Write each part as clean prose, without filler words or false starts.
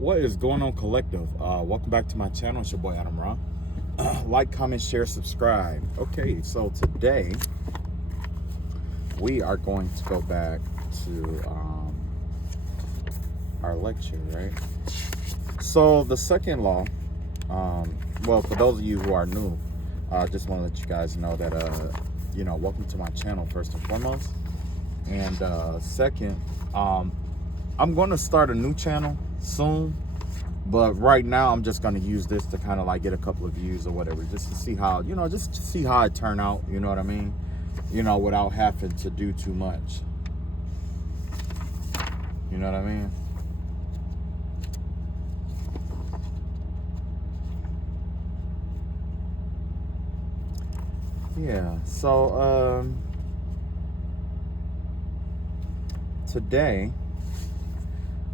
What is going on, collective? Welcome back to my channel. It's your boy Adam Ra. Like, comment, share, subscribe. Okay, so today we are going to go back to our lecture, right? So the second law, well, for those of you who are new, I just want to let you guys know that welcome to my channel first and foremost. And second, I'm going to start a new channel soon. But right now, I'm just going to use this to kind of like get a couple of views or whatever, just to see how, just to see how it turn out, you know what I mean? Without having to do too much. You know what I mean? Yeah, so today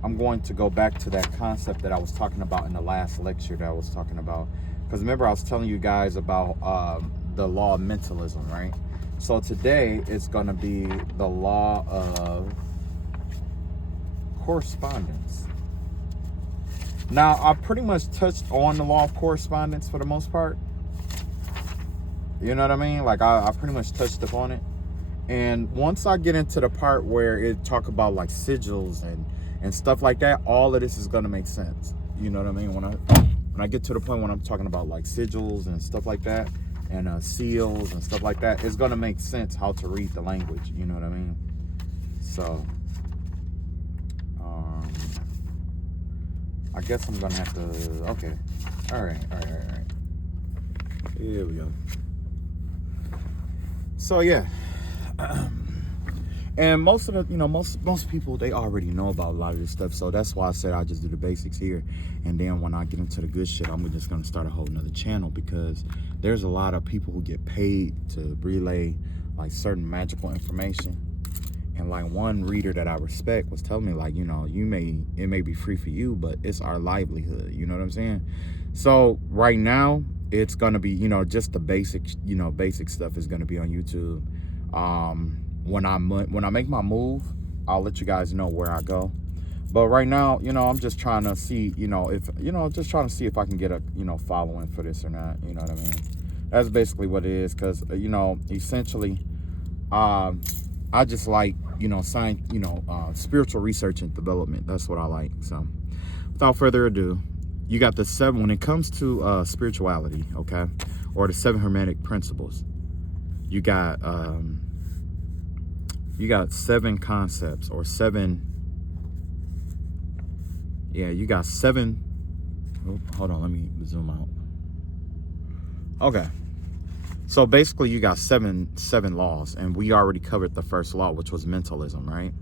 I'm going to go back to that concept that I was talking about in the last lecture that I was talking about. Because remember, I was telling you guys about the law of mentalism, right? So today it's going to be the law of correspondence. Now, I pretty much touched on the law of correspondence for the most part. You know what I mean? Like, I pretty much touched upon it. And once I get into the part where it talk about like sigils and stuff like that, all of this is gonna make sense. You know what I mean? When I get to the point when I'm talking about like sigils and stuff like that, and seals and stuff like that, it's gonna make sense how to read the language. You know what I mean? So I guess I'm gonna have to. Okay. All right. Here we go. So yeah. And most of the, most people, they already know about a lot of this stuff. So that's why I said I'll just do the basics here. And then when I get into the good shit, I'm just going to start a whole nother channel, because there's a lot of people who get paid to relay like certain magical information. And like one reader that I respect was telling me, like, it may be free for you, but it's our livelihood. You know what I'm saying? So right now it's going to be, just the basic stuff is going to be on YouTube. When I make my move, I'll let you guys know where I go. But right now, I'm just trying to see, if I can get a, following for this or not. You know what I mean? That's basically what it is. Because, essentially, I just like, spiritual research and development. That's what I like. So without further ado, you got the 7, when it comes to spirituality, okay, or the 7 Hermetic principles, you got 7 concepts, or 7. Yeah, you got 7. Oh, hold on, let me zoom out. Okay. So basically you got seven laws, and we already covered the first law, which was mentalism, right?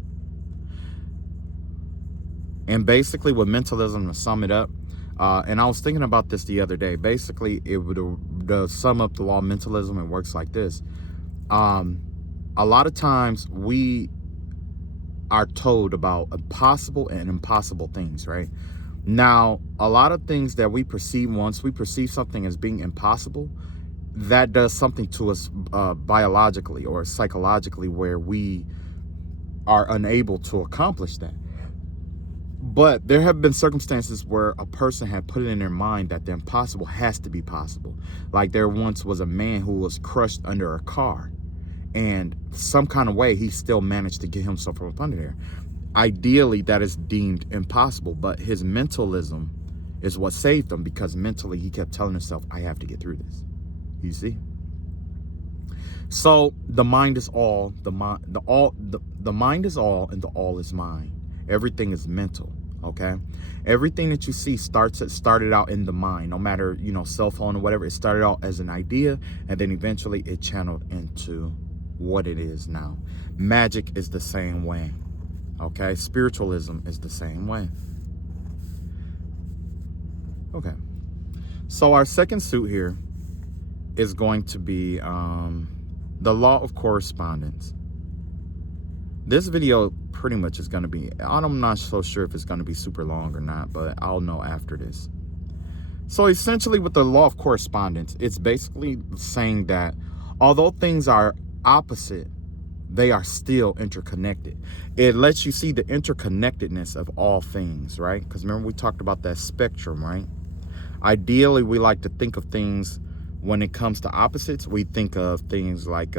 And basically with mentalism, to sum it up, and I was thinking about this the other day, basically it would to sum up the law of mentalism, it works like this. A lot of times we are told about possible and impossible things, right? Now, a lot of things that we perceive, once we perceive something as being impossible, that does something to us biologically or psychologically, where we are unable to accomplish that. But there have been circumstances where a person had put it in their mind that the impossible has to be possible. Like there once was a man who was crushed under a car, and some kind of way he still managed to get himself from up under there. Ideally, that is deemed impossible, but his mentalism is what saved him, because mentally he kept telling himself, I have to get through this. You see? So the mind is all, the mind is all, and the all is mind. Everything is mental, okay? Everything that you see started out in the mind, no matter, cell phone or whatever. It started out as an idea, and then eventually it channeled into what it is now. Magic is the same way, okay? Spiritualism is the same way. Okay. So our second suit here is going to be the law of correspondence. This video pretty much is going to be, I'm not so sure if it's going to be super long or not, but I'll know after this. So essentially with the law of correspondence, it's basically saying that although things are opposite, they are still interconnected. It lets you see the interconnectedness of all things, right? Because remember, we talked about that spectrum, right? Ideally, we like to think of things, when it comes to opposites, we think of things like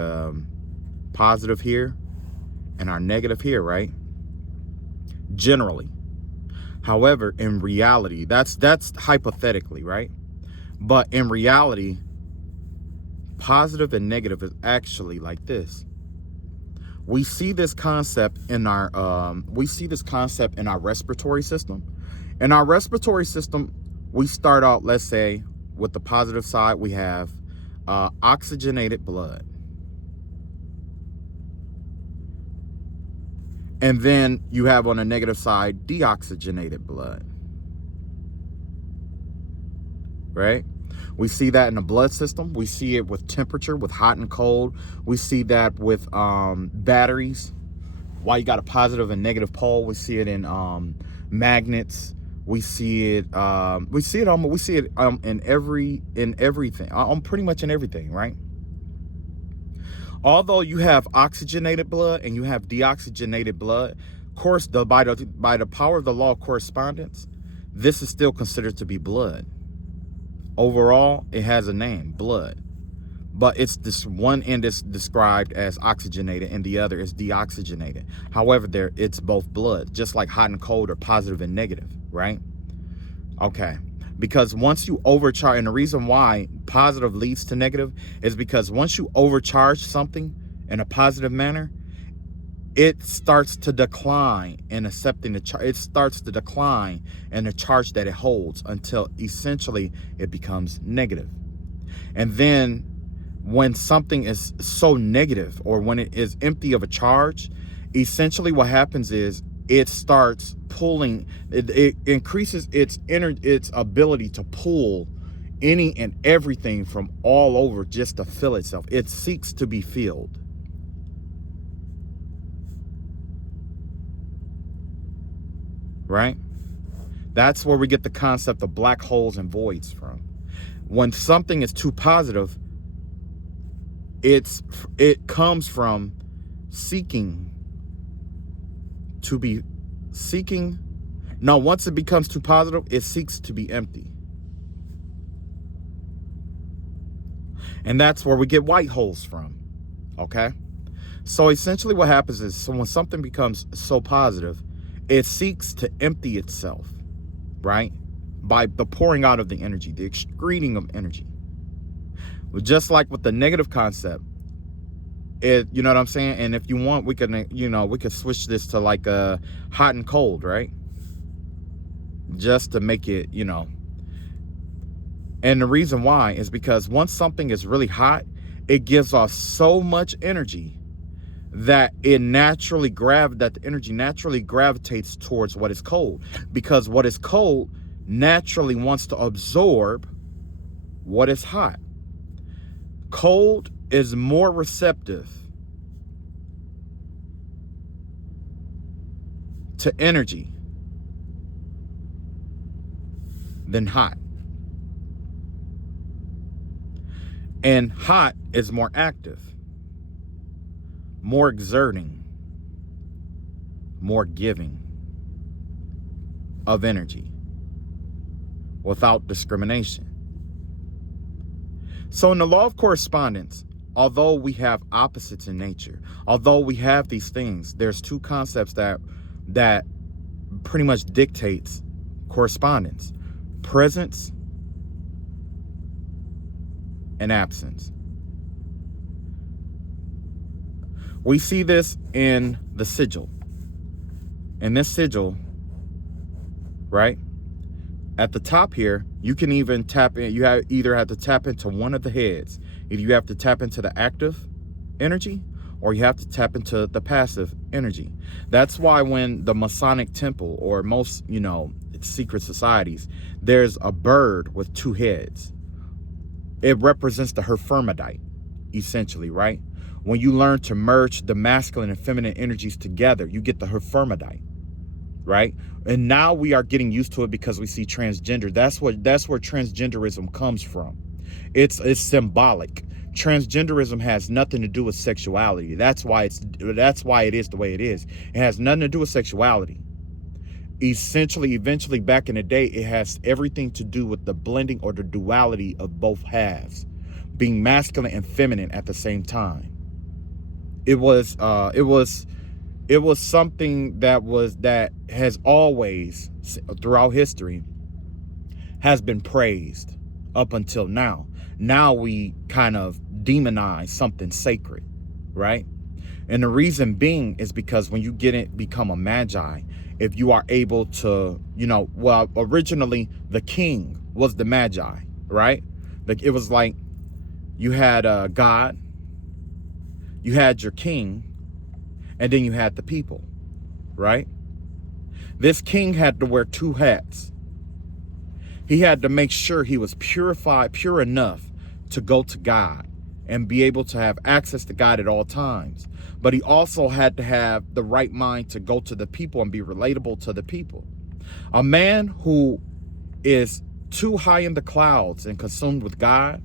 positive here and our negative here, right? Generally. However, in reality, that's hypothetically, right? But in reality, positive and negative is actually like this. We see this concept in our respiratory system. In our respiratory system, we start out, let's say, with the positive side, we have oxygenated blood. And then you have on the negative side, deoxygenated blood. Right? We see that in the blood system. We see it with temperature, with hot and cold. We see that with batteries. Why you got a positive and negative pole. We see it in magnets. We see it. We see it in everything. Pretty much in everything, right? Although you have oxygenated blood and you have deoxygenated blood, of course, by the power of the law of correspondence, this is still considered to be blood. Overall, it has a name, blood. But it's this one end is described as oxygenated and the other is deoxygenated. However, it's both blood, just like hot and cold are positive and negative, right? Okay. Because once you overcharge, and the reason why positive leads to negative is because once you overcharge something in a positive manner, it starts to decline in accepting the charge. It starts to decline in the charge that it holds until essentially it becomes negative. And then when something is so negative, or when it is empty of a charge, essentially what happens is it starts pulling, it increases its ability to pull any and everything from all over just to fill itself. It seeks to be filled. Right? That's where we get the concept of black holes and voids from. When something is too positive, it comes from once it becomes too positive, it seeks to be empty. And that's where we get white holes from. Okay? So essentially what happens is, so when something becomes so positive, it seeks to empty itself, right? By the pouring out of the energy, the excreting of energy. Just like with the negative concept, you know what I'm saying? And if you want, we could switch this to like a hot and cold, right? Just to make it, And the reason why is because once something is really hot, it gives off so much energy that the energy naturally gravitates towards what is cold, because what is cold naturally wants to absorb what is hot. Cold is more receptive to energy than hot. And hot is more active, more exerting, more giving of energy without discrimination. So in the law of correspondence, although we have opposites in nature, although we have these things, there's two concepts that pretty much dictates correspondence: presence and absence. We see this in the sigil. In this sigil, right? At the top here, you can even tap in. You either have to tap into one of the heads. Either you have to tap into the active energy, or you have to tap into the passive energy. That's why when the Masonic temple, or most, secret societies, there's a bird with two heads. It represents the hermaphrodite, essentially, right? When you learn to merge the masculine and feminine energies together, you get the hermaphrodite, right? And now we are getting used to it because we see transgender. That's where transgenderism comes from. It's symbolic. Transgenderism has nothing to do with sexuality. That's why it is the way it is. It has nothing to do with sexuality. Essentially, eventually, back in the day, it has everything to do with the blending or the duality of both halves, being masculine and feminine at the same time. It was something that has always, throughout history, has been praised up until now. Now we kind of demonize something sacred, right? And the reason being is because when you become a magi, if you are able to, well, originally the king was the magi, right? Like, it was like you had God, you had your king, and then you had the people, right? This king had to wear two hats. He had to make sure he was purified, pure enough to go to God and be able to have access to God at all times. But he also had to have the right mind to go to the people and be relatable to the people. A man who is too high in the clouds and consumed with God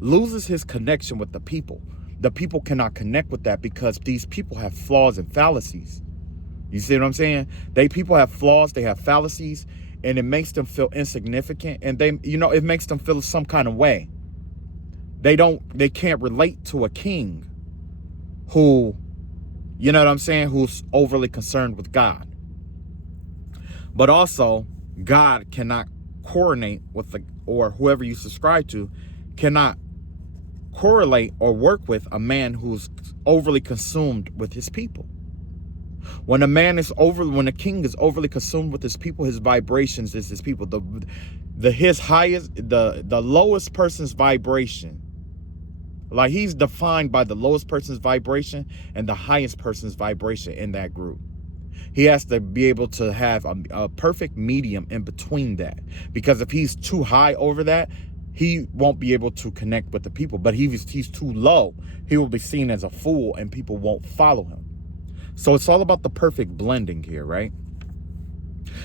loses his connection with the people. The people cannot connect with that because these people have flaws and fallacies. You see what I'm saying? People have flaws, they have fallacies, and it makes them feel insignificant, and it makes them feel some kind of way. They can't relate to a king who, you know what I'm saying, who's overly concerned with God. But also, God cannot coordinate with or whoever you subscribe to cannot correlate or work with a man who's overly consumed with his people. When a king is overly consumed with his people, his vibrations is his people. The lowest person's vibration, like, he's defined by the lowest person's vibration and the highest person's vibration in that group. He has to be able to have a perfect medium in between that, because if he's too high over that, he won't be able to connect with the people. But he's too low, he will be seen as a fool and people won't follow him. So it's all about the perfect blending here, right?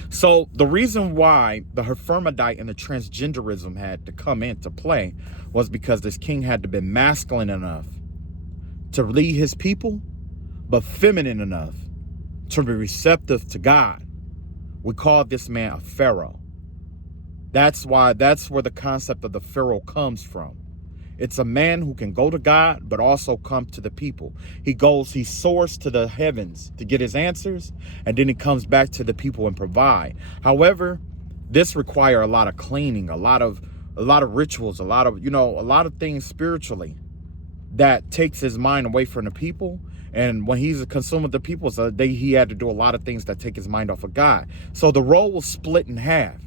So the reason why the hermaphrodite and the transgenderism had to come into play was because this king had to be masculine enough to lead his people, but feminine enough to be receptive to God. We call this man a pharaoh. That's where the concept of the pharaoh comes from. It's a man who can go to God, but also come to the people. He soars to the heavens to get his answers, and then he comes back to the people and provide. However, this requires a lot of cleaning, a lot of rituals, a lot of things spiritually that takes his mind away from the people. And when he's consumed with the people, he had to do a lot of things that take his mind off of God. So the role was split in half,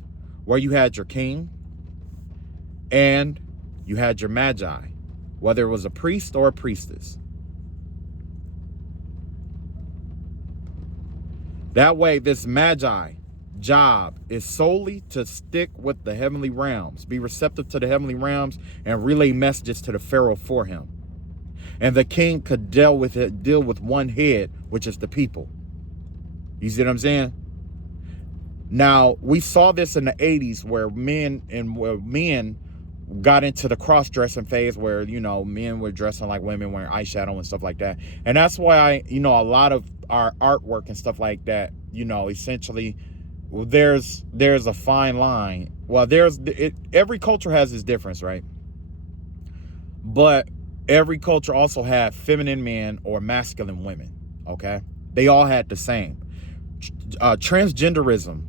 where you had your king and you had your magi, whether it was a priest or a priestess. That way, this magi job is solely to stick with the heavenly realms, be receptive to the heavenly realms, and relay messages to the pharaoh for him. And the king could deal with one head, which is the people. You see what I'm saying? Now, we saw this in the 80s where men got into the cross-dressing phase where, men were dressing like women, wearing eyeshadow and stuff like that. And that's why a lot of our artwork and stuff like that, essentially there's a fine line. Well, every culture has its difference, right? But every culture also had feminine men or masculine women, okay? They all had the same. Transgenderism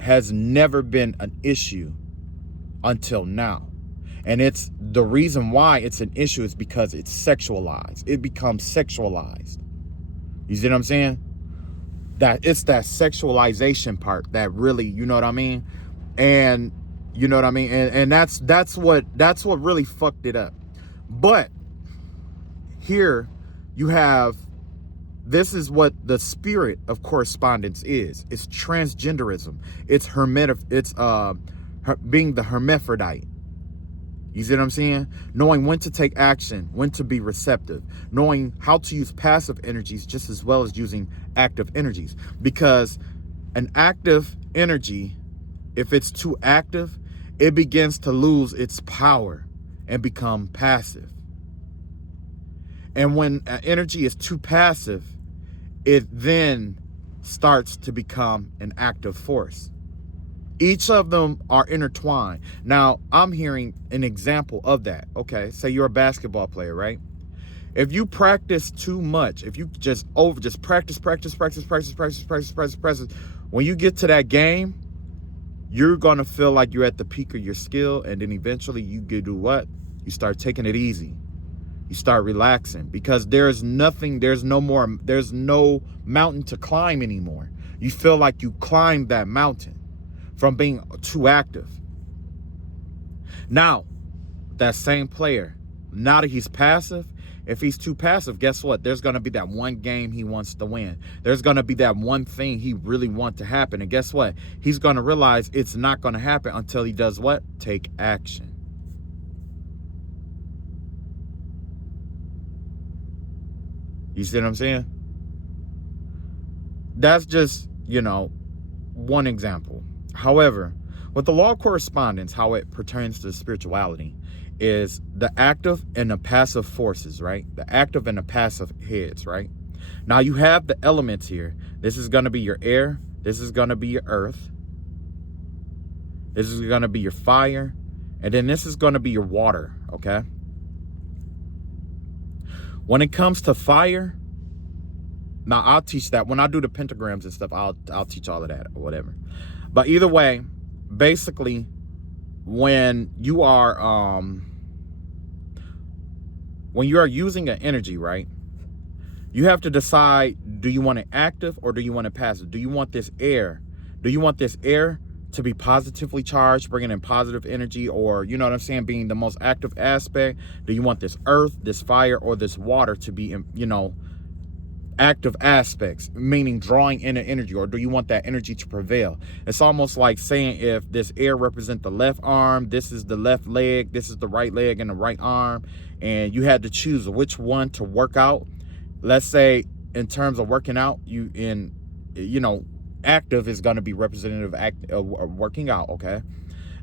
has never been an issue until now. And it's the reason why it's an issue is because it's sexualized. It becomes sexualized. You see what I'm saying? That it's that sexualization part that really, you know what I mean? And you know what I mean? And that's what really fucked it up. But here you have, this is what the spirit of correspondence is. It's transgenderism. It's being the hermaphrodite. You see what I'm saying? Knowing when to take action, when to be receptive, knowing how to use passive energies just as well as using active energies. Because an active energy, if it's too active, it begins to lose its power and become passive. And when energy is too passive, it then starts to become an active force. Each of them are intertwined. Now, I'm hearing an example of that. Okay, say you're a basketball player, right? If you practice too much, if you just practice, when you get to that game, you're gonna feel like you're at the peak of your skill, and then eventually you do what? You start taking it easy. You start relaxing because there's no mountain to climb anymore. You feel like you climbed that mountain from being too active. Now, that same player, now that he's passive, if he's too passive, guess what? There's going to be that one game he wants to win. There's going to be that one thing he really wants to happen. And guess what? He's going to realize it's not going to happen until he does what? Take action. You see what I'm saying? That's just, one example. However, with the law of correspondence, how it pertains to spirituality is the active and the passive forces, right? The active and the passive heads, right? Now you have the elements here. This is going to be your air. This is going to be your earth. This is going to be your fire. And then this is going to be your water, okay? When it comes to fire, now I'll teach that. When I do the pentagrams and stuff, I'll teach all of that or whatever. But either way, basically, when you are using an energy, right, you have to decide, do you want it active or do you want it passive? Do you want this air? Do you want this air to be positively charged, bringing in positive energy, or, you know what I'm saying, being the most active aspect? Do you want this earth, this fire, or this water to be, active aspects, meaning drawing in the energy, or do you want that energy to prevail? It's almost like saying, if this air represents the left arm, this is the left leg, this is the right leg and the right arm, and you had to choose which one to work out. Let's say in terms of working out, active is going to be representative of working out, okay?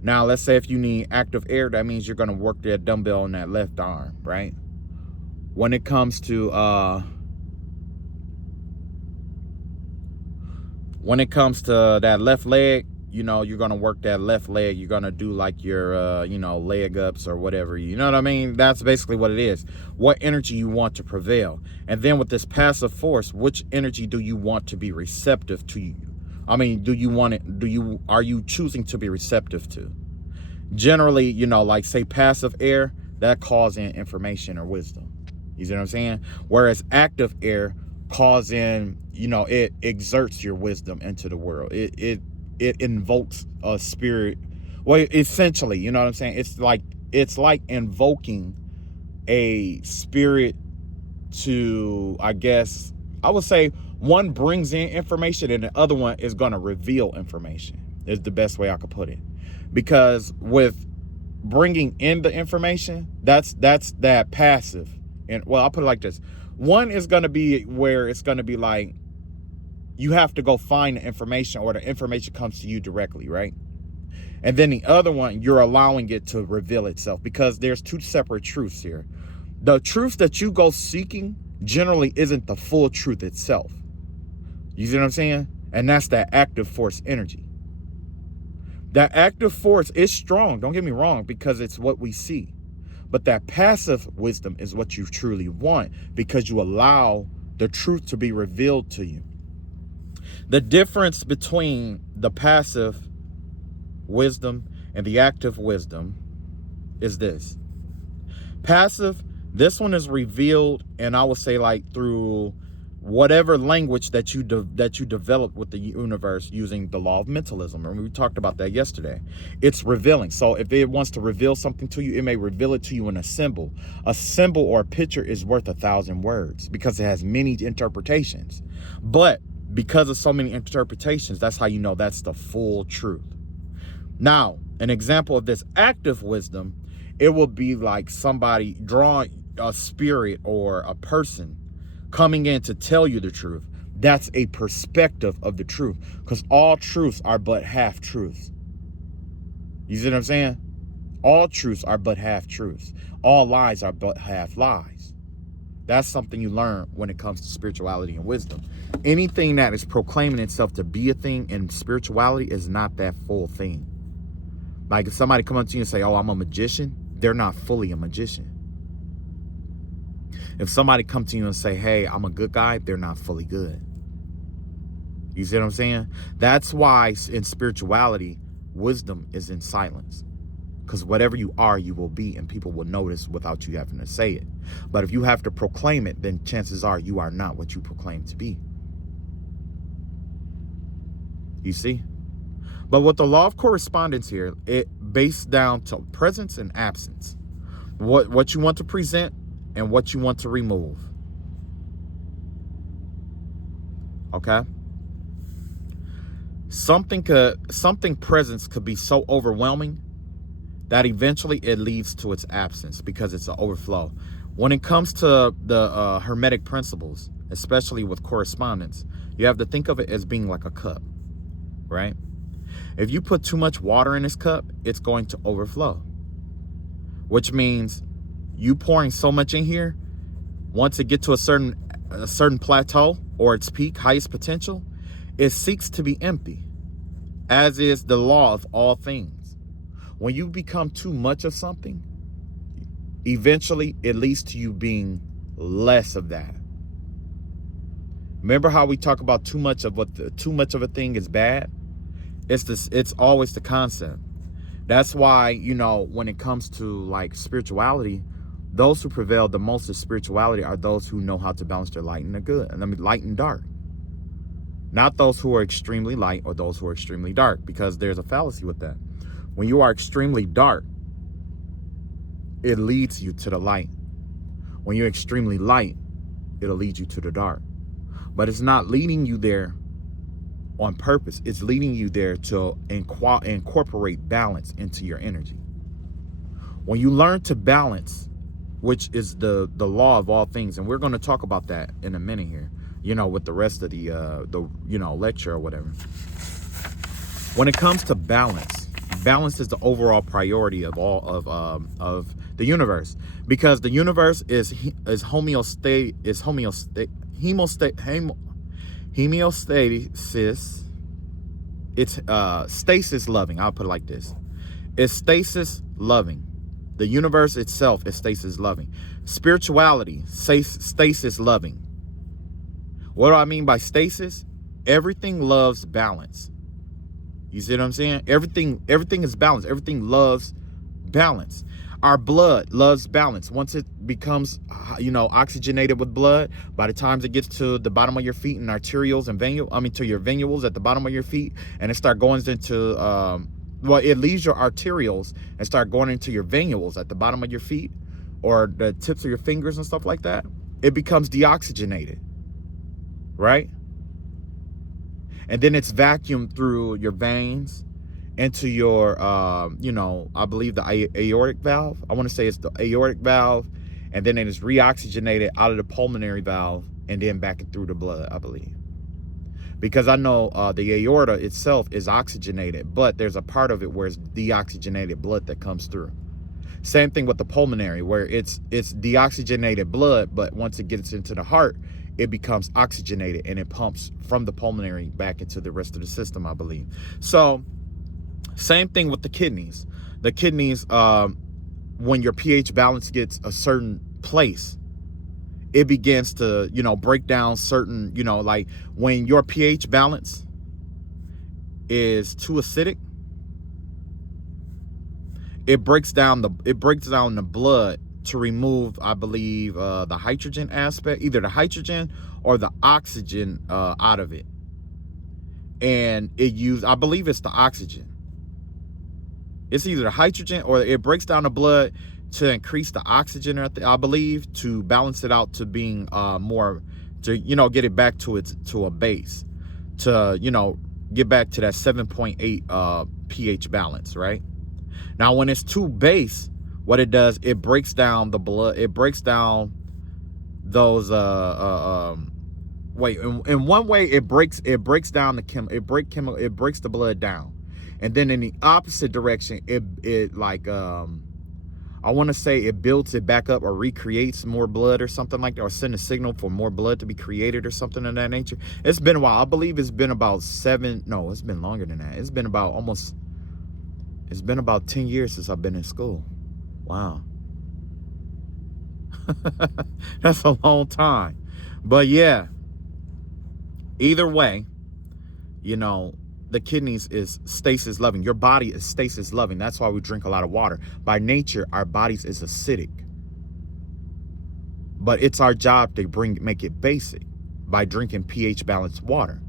Now let's say if you need active air, that means you're going to work that dumbbell on that left arm, right? When it comes to that left leg, you're going to work that left leg. You're going to do like your, leg ups or whatever. You know what I mean? That's basically what it is. What energy you want to prevail. And then with this passive force, which energy do you want to be receptive to you? I mean, are you choosing to be receptive to? Generally, like say passive air, that calls in information or wisdom. You see what I'm saying? Whereas active air calls in, it exerts your wisdom into the world. It invokes a spirit. Well, essentially, you know what I'm saying? It's like invoking a spirit to, I guess, I would say one brings in information and the other one is going to reveal information, is the best way I could put it. Because with bringing in the information, that's that passive. And well, I'll put it like this. One is going to be where it's going to be like you have to go find the information, or the information comes to you directly, right? And then the other one, you're allowing it to reveal itself, because there's two separate truths here. The truth that you go seeking generally isn't the full truth itself. You see what I'm saying? And that's that active force energy. That active force is strong, don't get me wrong, because it's what we see. But that passive wisdom is what you truly want, because you allow the truth to be revealed to you. The difference between the passive wisdom and the active wisdom is this. Passive, this one is revealed, and I would say like through whatever language that you develop with the universe using the law of mentalism. And we talked about that yesterday. It's revealing. So if it wants to reveal something to you, it may reveal it to you in a symbol. A symbol or a picture is worth 1,000 words because it has many interpretations. But because of so many interpretations, that's how you know that's the full truth. Now, an example of this active wisdom, it will be like somebody drawing a spirit or a person coming in to tell you the truth. That's a perspective of the truth, because all truths are but half truths. You see what I'm saying? All truths are but half truths. All lies are but half lies. That's something you learn when it comes to spirituality and wisdom. Anything that is proclaiming itself to be a thing in spirituality is not that full thing. Like if somebody come up to you and say, oh, I'm a magician, they're not fully a magician. If somebody come to you and say, hey, I'm a good guy, they're not fully good. You see what I'm saying? That's why in spirituality, wisdom is in silence. Because whatever you are, you will be, and people will notice without you having to say it. But if you have to proclaim it, then chances are you are not what you proclaim to be. You see? But with the law of correspondence here, it based down to presence and absence. What you want to present and what you want to remove. Okay? Something presence could be so overwhelming that eventually it leads to its absence because it's an overflow. When it comes to the hermetic principles, especially with correspondence, you have to think of it as being like a cup, right? If you put too much water in this cup, it's going to overflow, which means you pouring so much in here, once it gets to a certain plateau or its peak, highest potential, it seeks to be empty, as is the law of all things. When you become too much of something, eventually it leads to you being less of that. Remember how we talk about too much of a thing is bad? It's always the concept. That's why, when it comes to like spirituality, those who prevail the most of spirituality are those who know how to balance their light and the good. And I mean light and dark. Not those who are extremely light or those who are extremely dark, because there's a fallacy with that. When you are extremely dark, it leads you to the light. When you're extremely light, it'll lead you to the dark. But it's not leading you there on purpose. It's leading you there to incorporate balance into your energy. When you learn to balance, which is the law of all things, and we're going to talk about that in a minute here, with the rest of the lecture or whatever. When it comes to balance is the overall priority of all of the universe, because the universe is homeostasis. It's stasis loving. I'll put it like this: it's stasis loving. The universe itself is stasis loving. Spirituality, stasis loving. What do I mean by stasis? Everything loves balance. You see what I'm saying? Everything is balanced. Everything loves balance. Our blood loves balance. Once it becomes, oxygenated with blood, by the time it gets to the bottom of your feet and arterioles and to your venules at the bottom of your feet, and it start going into, it leaves your arterioles and start going into your venules at the bottom of your feet or the tips of your fingers and stuff like that. It becomes deoxygenated, right? And then it's vacuumed through your veins into your, I believe the aortic valve. I want to say it's the aortic valve. And then it is reoxygenated out of the pulmonary valve and then back through the blood, I believe. Because I know the aorta itself is oxygenated, but there's a part of it where it's deoxygenated blood that comes through. Same thing with the pulmonary, where it's deoxygenated blood, but once it gets into the heart, it becomes oxygenated and it pumps from the pulmonary back into the rest of the system, I believe. So same thing with the kidneys. The kidneys, when your pH balance gets a certain place, it begins to, break down certain, like when your pH balance is too acidic, it breaks down the blood to remove, I believe, the hydrogen aspect, either the hydrogen or the oxygen out of it. And I believe it's the oxygen. It's either the hydrogen or it breaks down the blood to increase the oxygen, I believe, to balance it out to being more, to, get it back to a base, to, get back to that 7.8 pH balance, right? Now, when it's too base, what it does, it breaks down the blood. It breaks down those. In one way, it breaks down the it breaks the blood down, And then in the opposite direction, it like I want to say it builds it back up or recreates more blood or something like that, or send a signal for more blood to be created or something of that nature. It's been a while. I believe it's been about it's been longer than that. It's been about 10 years since I've been in school. Wow. That's a long time. But yeah, either way, the kidneys is stasis loving. Your body is stasis loving. That's why we drink a lot of water. By nature, our bodies is acidic. But it's our job to make it basic by drinking pH balanced water.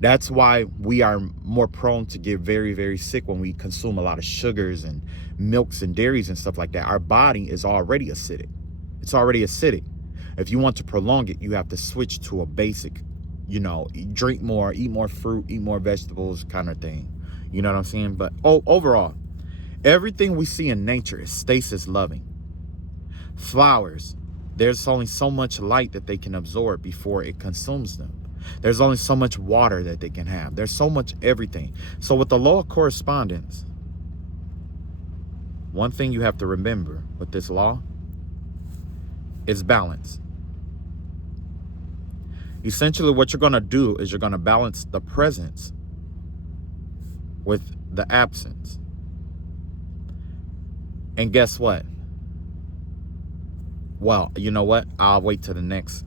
That's why we are more prone to get very, very sick when we consume a lot of sugars and milks and dairies and stuff like that. Our body is already acidic. It's already acidic. If you want to prolong it, you have to switch to a basic, drink more, eat more fruit, eat more vegetables kind of thing. You know what I'm saying? But overall, everything we see in nature is stasis loving. Flowers, there's only so much light that they can absorb before it consumes them. There's only so much water that they can have. There's so much everything. So with the law of correspondence, one thing you have to remember with this law is balance. Essentially, what you're going to do is you're going to balance the presence with the absence. And guess what? Well, you know what? I'll wait to the next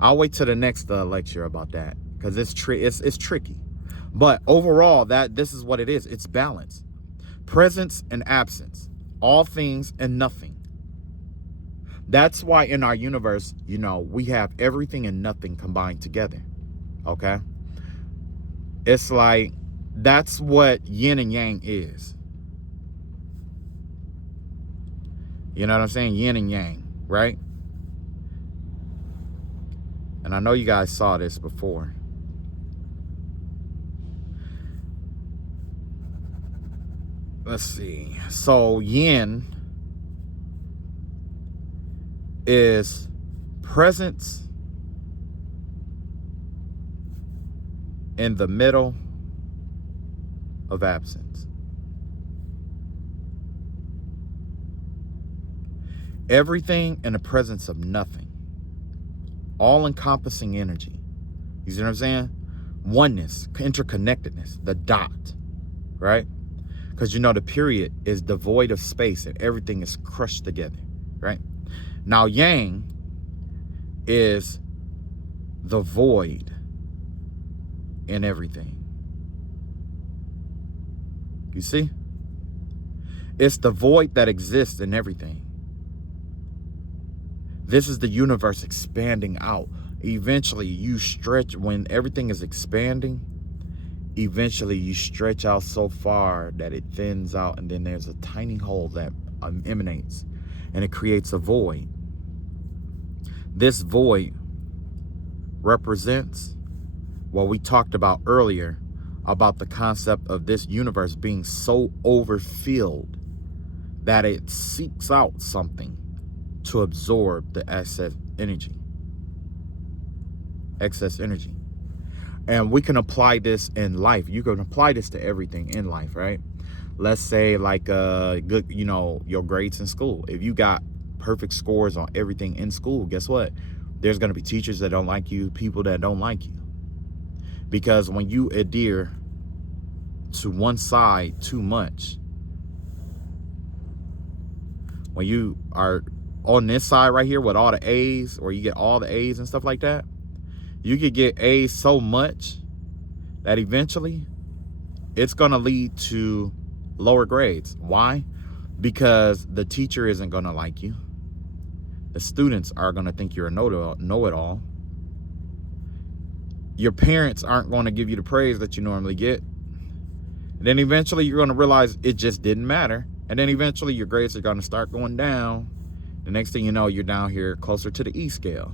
lecture about that, because it's tricky. But overall, this is what it is. It's balance. Presence and absence. All things and nothing. That's why in our universe, we have everything and nothing combined together. Okay? It's like, that's what yin and yang is. You know what I'm saying? Yin and yang, right? And I know you guys saw this before. Let's see. So yin is presence in the middle of absence. Everything in the presence of nothing. All-encompassing energy. You see what I'm saying? Oneness, interconnectedness, the dot, right? Because the period is devoid of space and everything is crushed together, right? Now, yang is the void in everything. You see? It's the void that exists in everything. This is the universe expanding out. Eventually, you stretch. When everything is expanding, eventually you stretch out so far that it thins out, and then there's a tiny hole that emanates, and it creates a void. This void represents what we talked about earlier about the concept of this universe being so overfilled that it seeks out something to absorb the excess energy. And we can apply this in life. You can apply this to everything in life, right? Let's say like good, your grades in school. If you got perfect scores on everything in school, guess what? There's going to be teachers that don't like you, people that don't like you. Because when you adhere to one side too much, when you are on this side right here with all the A's, or you get all the A's and stuff like that, you could get A's so much that eventually it's going to lead to lower grades. Why? Because the teacher isn't going to like you. The students are going to think you're a know-it-all. Your parents aren't going to give you the praise that you normally get. And then eventually you're going to realize it just didn't matter. And then eventually your grades are going to start going down. The next thing you know, you're down here closer to the E scale.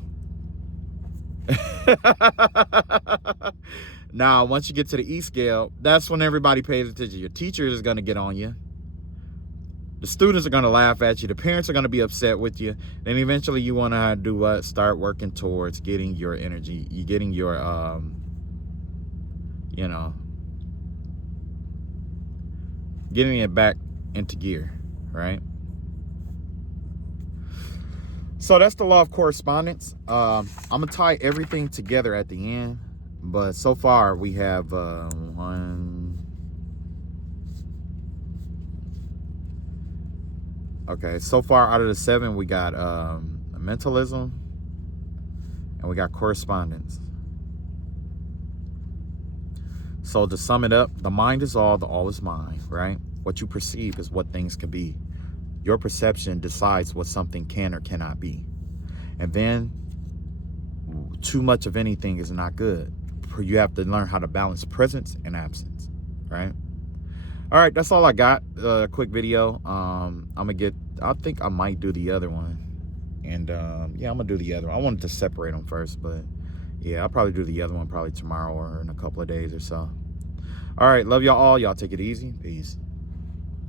Now, once you get to the E scale, that's when everybody pays attention. Your teacher is going to get on you. The students are going to laugh at you. The parents are going to be upset with you. Then eventually you want to do what? Start working towards getting your energy. You getting your, getting it back into gear, right? So that's the law of correspondence. I'm gonna tie everything together at the end, but so far we have okay, so far out of the 7 we got mentalism and we got correspondence. So to sum it up, the mind is all, the all is mind, right? What you perceive is what things can be. Your perception decides what something can or cannot be. And then too much of anything is not good. You have to learn how to balance presence and absence, right? All right, that's all I got. Quick video. I think I might do the other one. And yeah, I'm gonna do the other one. I wanted to separate them first, but yeah, I'll probably do the other one probably tomorrow or in a couple of days or so. All right, love y'all all. Y'all take it easy. Peace.